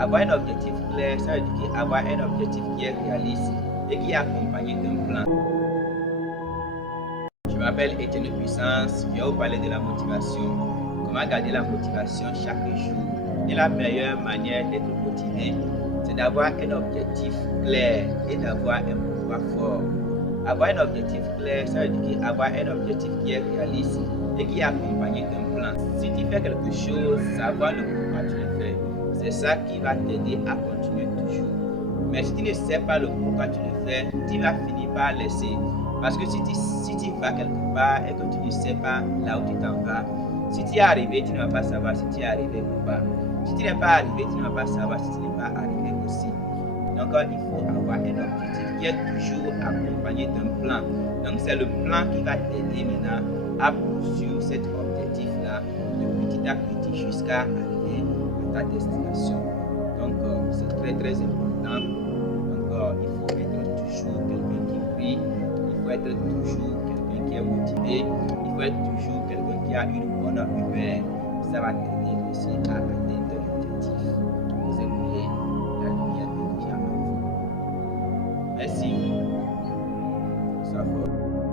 Avoir un objectif clair, ça veut dire avoir un objectif qui est réaliste et qui est accompagné d'un plan. Je m'appelle Étienne Puissance, je vais vous parler de la motivation. Comment garder la motivation chaque jour. Et la meilleure manière d'être motivé, c'est d'avoir un objectif clair et d'avoir un pourquoi fort. Avoir un objectif clair, ça veut dire avoir un objectif qui est réaliste et qui est accompagné d'un plan. Si tu fais quelque chose, savoir le pourquoi tu le fais, c'est ça qui va t'aider à continuer toujours. Mais si tu ne sais pas le pourquoi tu le fais, tu vas finir par laisser. Parce que si tu vas quelque part et que tu ne sais pas là où tu t'en vas, si tu es arrivé, tu ne vas pas savoir si tu es arrivé ou pas. Si tu n'es pas arrivé, tu ne vas pas savoir si tu n'es pas arrivé aussi. Donc, il faut avoir un objectif qui est toujours accompagné d'un plan. Donc, c'est le plan qui va t'aider maintenant à poursuivre cet objectif-là de petit à petit jusqu'à arriver à ta destination. Donc, c'est très très important. Donc, il faut être toujours quelqu'un qui brille. Il faut être toujours quelqu'un qui est motivé. Il faut être toujours quelqu'un qui a une bonne humeur. Ça va t'aider aussi à atteindre ton objectif. Vous êtes la lumière de Dieu. Merci. Sois fort.